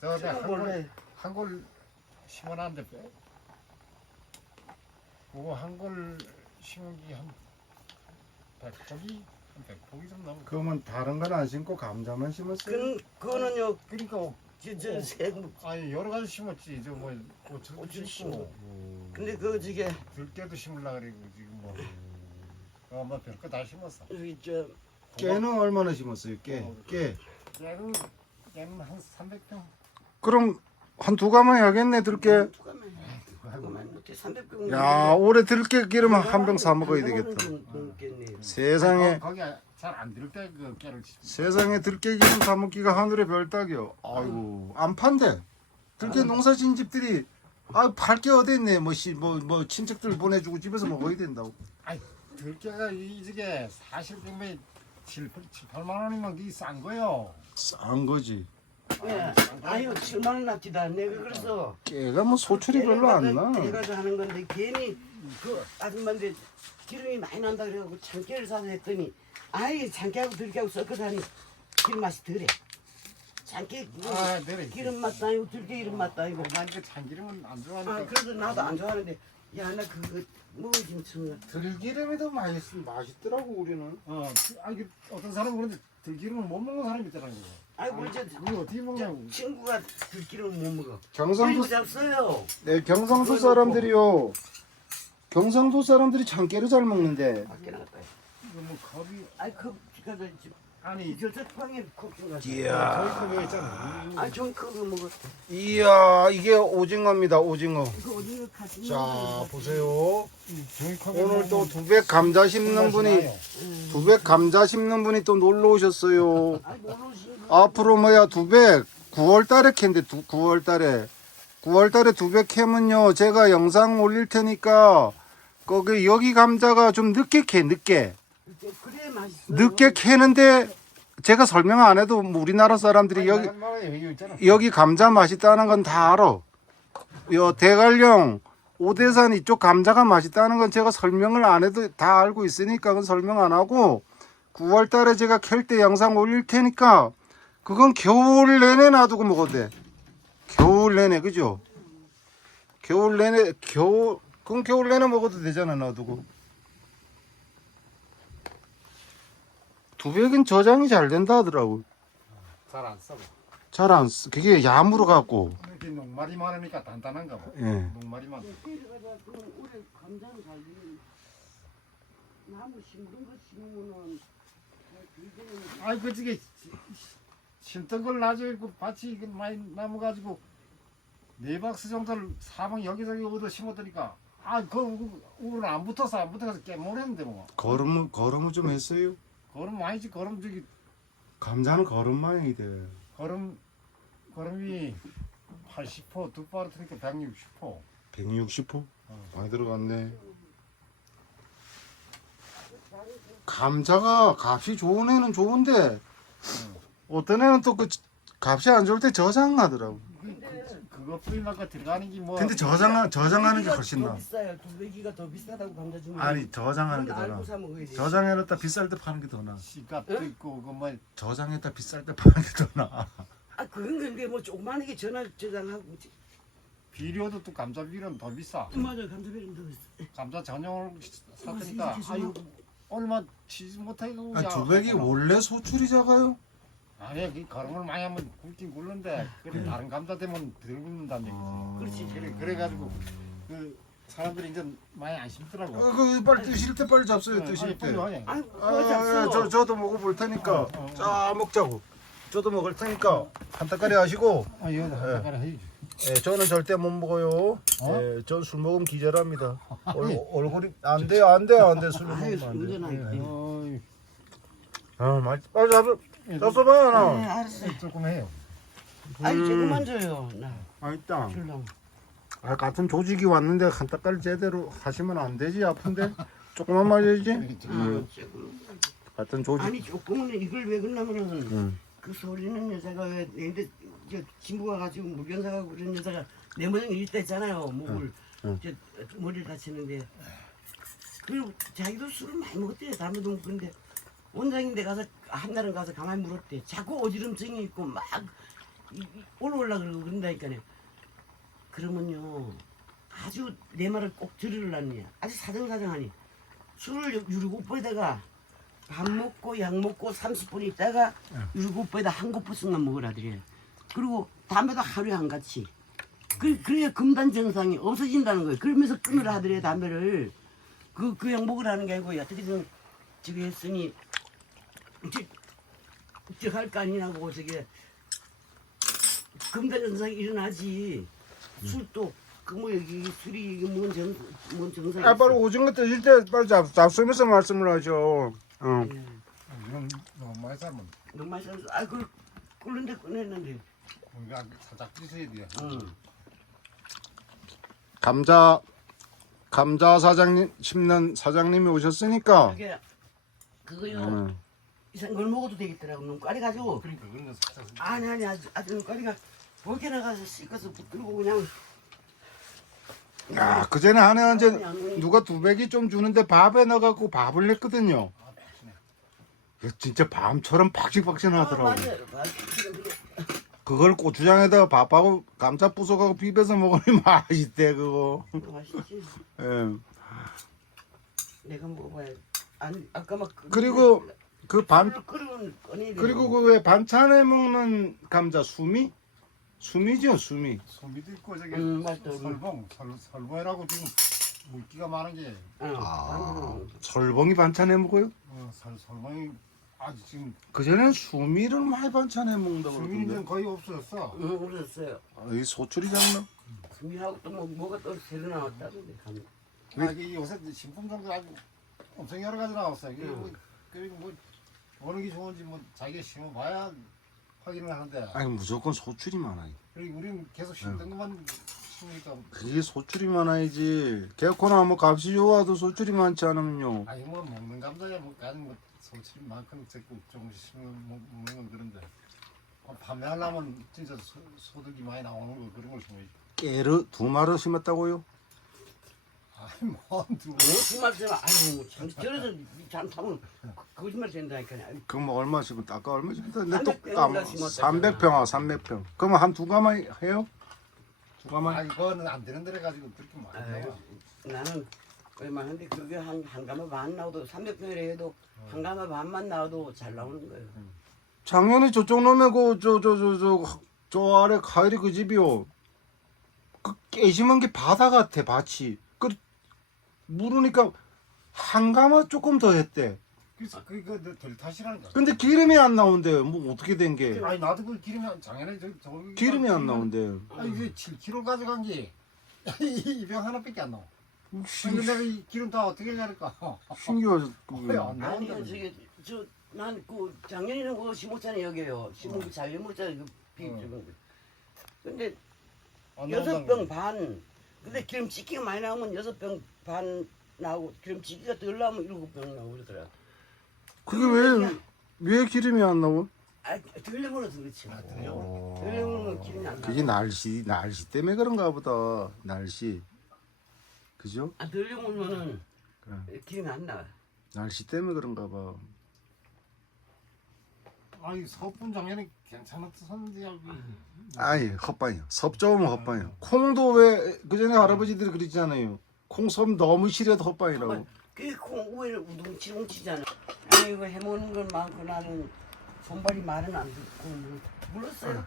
저 한골 심어놨는데 빼. 그거 한골 심은 게한 100포기? 한 100포기 좀 넘어. 그러면 다른 건 안 심고 감자만 심었어요? 그거는요. 그러니까 저 아니 여러 가지 심었지. 저 뭐 고추도 고추 심고. 근데 그 저게 들깨도 심으려 그러고 지금 뭐 별거 다 심었어. 여기 저 깨는 얼마나 심었어요? 깨. 얘는 한 300평. 그럼 한 두 가마에 하겠네 들깨. 그만 못해 300병. 야 올해 들깨 기름 한 병 사 먹어야 되겠다. 세상에 거기 잘 안 들 때 그 깨를 세상에 들깨 기름 사 먹기가 하늘의 별따기요. 아이고 안 판대. 들깨 농사 지은 집들이 아 팔 게 어디 있네. 뭐 친척들 보내주고 집에서 먹어야 된다고. 아니 들깨가 이게 사실 보면 7, 8만 원이면 그게 싼 거요. 싼 거지. 예. 아유 7만 원 납치다. 내가 그래서 깨가 뭐 소출이 별로 안 나. 해가지고 하는 건데 괜히 그 아줌마한테 기름이 많이 난다 그래갖고 참깨를 사서 했더니 아예 참깨하고 들깨하고 섞어서 하니 기름 맛이 덜해. 참깨 네. 기름 맛도 아니고 들깨 기름 맛도 아니고. 난그 참기름은 안 좋아하니까. 아 그래도 나도 안 좋아하는데 야 나 그거 먹으면 참. 들기름이 더 맛있더라고 우리는. 아니 어떤 사람은 그런데 들기름을 못 먹는 사람이 있더라고. 아이고 저 그거 어떻게 먹냐고. 친구가 들기름 못 먹어. 경상도 그리고 잡어요. 네 경상도 사람들이요. 경상도 사람들이 참깨를 잘 먹는데. 밖에 나갔다. 이거 뭐 겁이 아이 그 가서 아니 저쪽 방에 콕좀 가서. 저희 거 있잖아. 아전 그거 먹었어. 이야 이게 오징어입니다 오징어. 이거 어디로 가지? 자 보세요. 저희 컵에 오늘 또 먹으면 두백 감자 심는 분이 나요. 두백 감자 심는 분이 또 놀러 오셨어요. 아이 모르시. 앞으로 뭐야 두백 9월달에 캔데 9월달에 두백 캐면요 제가 영상 올릴 테니까 거기 여기 감자가 좀 늦게 캐 늦게 그래 맛있어. 늦게 캐는데 제가 설명 안 해도 뭐 우리나라 사람들이 여기 감자 맛있다는 건 다 알아. 요 대관령 오대산 이쪽 감자가 맛있다는 건 제가 설명을 안 해도 다 알고 있으니까 그건 설명 안 하고 9월 달에 제가 캘 때 영상 올릴 테니까 그건 겨울 내내 놔두고 먹어도 돼. 겨울 내내 그죠? 겨울 내내 그건 겨울 내내 먹어도 되잖아 놔두고. 두백은 저장이 잘 된다 하더라고. 잘안 써. 잘 안 쓰. 그게 야무로 갖고. 이렇게 녹말이 많으니까 단단한가 봐. 예. 녹말이만. 올해 감자는 잘 되는 나무 심은 거 심으면은 아이 그지게 심던 걸 나중에 그 밭이 많이 남아가지고 4박스 정도를 사방 여기저기 얻어 심었더니까 우리는 안 붙어서 깨물었는데 뭐. 걸음을 좀 했어요. 걸음 아니지 걸음 저기 감자는 걸음만이 돼. 걸음이 80호 두 빠르니까 160호. 160호? 많이 들어갔네. 감자가 값이 좋은 애는 좋은데 어떤 애는 또 그 값이 안 좋을 때 저장하더라고. 그거 뿌리나가 들어가는 게 뭐. 근데 저장하는 게 훨씬 더 나. 비싸요. 두배기가 더 비싸다고 감자 주면. 아니 저장하는 게 더 알고 나. 사 먹어야지. 저장해놨다 비쌀 때 파는 게 더 나. 씨값도 있고 그뭐 저장했다 비쌀 때 파는 게 더 나. 아 그건 근데 뭐 조그마하게 저장하고. 비료도 또 감자 비료는 더 비싸. 맞아 감자 비름 더 비싸. 감자 전용을 샀으니까 아유 얼마 치지 못하고. 두백이 원래 소출이 작아요? 아니 그 걸음을 많이 하면 굵긴 굵는데 그래 다른 감자 되면 덜 굵는다는 얘기지. 그렇지. 그래가지고 그 사람들이 이제 많이 안 심더라고. 그 빨리 뜨실 때 빨리 잡수요. 뜨실 때. 아이고 저도 먹어볼 테니까. 자 먹자고. 저도 먹을 테니까 한따까리 하시고. 이거 한가리 해야지. 예, 저는 절대 못 먹어요. 예, 전 술 먹으면 기절합니다. 얼굴이 안 돼요. 술 먹으면 안 돼. 빨리 잡숴봐 나. 알았어. 조금 해요. 아니 조금만 줘요. 나 맛있다. 줄라고. 같은 조직이 왔는데 한따까리 제대로 하시면 안 되지 아픈데 조금만 마셔야지. 같은 조직. 아니 조금은 이걸 왜 그러냐면은 그 소리는 여자가 왜 근데 저 친구가 가지고 물견사 가고 그런 여자가 내 모양 일때 있잖아요. 목을 저 머리를 다치는데 그리고 자기도 술을 많이 먹었대. 담배도 먹고 근데 원장인데 가서 한날은 가서 가만히 물었대. 자꾸 어지럼증이 있고 막 올라오려 그러고 그런다니까요. 그러면요 아주 내 말을 꼭 들으려니 아주 사정사정하니 술을 7번에다가 밥 먹고 약 먹고 30분 있다가 7번에다 한 코프씩만 먹으라 그래요. 그리고 담배도 하루에 한 같이. 그래야 금단 증상이 없어진다는 거예요. 그러면서 끊으라 하더래요 담배를. 그 약 먹으라는 게 아니고 어떻게든 저기 했으니 할 거 아니냐고 저게 금단 증상이 일어나지. 술도 그 뭐 여기 술이 뭔 정상이 아, 빨리 오징어 드실 때 빨리 잡수면서 말씀을 하죠. 응. 이건 너무 많이 삶은 너무 맛있어서 그걸 끓는데 꺼냈는데. 우리가 살짝 찢어야 돼요. 응. 감자 사장님 심는 사장님이 오셨으니까. 그거요. 응. 이상 걸 먹어도 되겠더라고. 눈깔이 가지고. 그러니까 그런 살짝 아니 아주 눈깔이가 벗겨 나가서 씻어서 붙들고 그냥. 야, 그 전에 한 해 이제 누가 두배기 좀 주는데 밥에 넣어갖고 밥을 냈거든요. 이거 진짜 밤처럼 박식박식하더라고. 맞아요. 그걸 고추장에다가 밥하고 감자 부숴갖고 비벼서 먹으니 맛있대 그거. 맛있지. 예. 내가 먹어봐야. 아니 아까 막 그리고 그 끓으면 꺼내. 그리고 그 왜 반찬에 먹는 감자 수미죠 수미. 소미도 있고 저기 맞다. 설봉이라고 지금 물기가 많은 게 설봉이 반찬에 먹어요? 설봉이 아주 지금 그 전에는 수미를 많이 반찬에 먹는다고 수미는 그러던데. 거의 없어졌어. 그랬어요. 이 소출이 잡나? 수미하고 또 뭐가 또 새로 나왔다던데. 이게 요새 신품종도 아주 엄청 여러 가지 나왔어요. 그리고 뭐 어느 게 좋은지 뭐 자기가 심어봐야 확인을 하는데. 아니 무조건 소출이 많아요. 그리고 우리는 계속 심던 것만 심으니까. 그게 소출이 많아야지. 개코나 뭐 값이 좋아도 소출이 많지 않으면요. 아니 뭐 먹는 감자야 뭐 아니 뭐 소출만큼 조금씩 심으면 먹는 건 그런데 판매하려면 진짜 소득이 많이 나오는 거 그런 걸 심어야지. 깨를 2마리 심었다고요? 아니 뭐두 정말 아유 참 저래서 잠깐만 거짓말 된다니까요. 그럼 뭐 얼마 심었다? 아까 얼마 심었다? 근데 300평인가 심었다. 300평, 300평. 그러면 한 2가마이 해요? 2가마이? 아 이거는 안 되는 데래 가지고 그렇게 많이 아유, 나와. 나는 얼마한데 그게 한 가마 반 나와도 300평이라 해도 한 가마 반만 나와도 잘 나오는 거예요. 작년에 저쪽 놈의 저 아래 가을이 그 집이요. 그 깨심한 게 바다 같아 밭이. 그 물으니까 한 가마 조금 더 했대. 그래서 그거 덜 탓이라니까. 근데 기름이 안 나온대요. 뭐 어떻게 된 게? 아니 나도 그 기름이 작년에 저기 기름이 안 나온대요. 아니 이게 7kg 가져간 게 이 병 하나밖에 안 나와. 아니 내가 이 기름 다 어떻게 하니까 신기하죠. 왜안 아니요 나온다. 저게 난 그 작년에는 그거 심었잖아요 여기요. 심은 거 잘 심었잖아요. 그 근데 6병 반. 근데 기름치기가 많이 나오면 6병 반 나오고 기름치기가 덜 나오면 7병 나오고 그러더라. 그게 왜 기름이 안 나와? 덜 내물어서 그렇지. 아, 덜 덜 내물으면 기름이 안 나. 그게 날씨 때문에 그런가 보다. 날씨. 그죠? 덜 내물면은 그래. 기름이 안 나. 날씨 때문에 그런가 봐. 아니 서분 작년에 괜찮았었는데 여기. 아이 헛방이야. 섭 좋으면 헛방이야. 콩도 왜 그전에 할아버지들이 그랬잖아요. 콩섭 너무 싫어도 헛방이라고. 그콩 우에를 우동치동치잖아. 아이고 해먹는 건 많고 나는 손발이 말은 안 듣고 물었어요.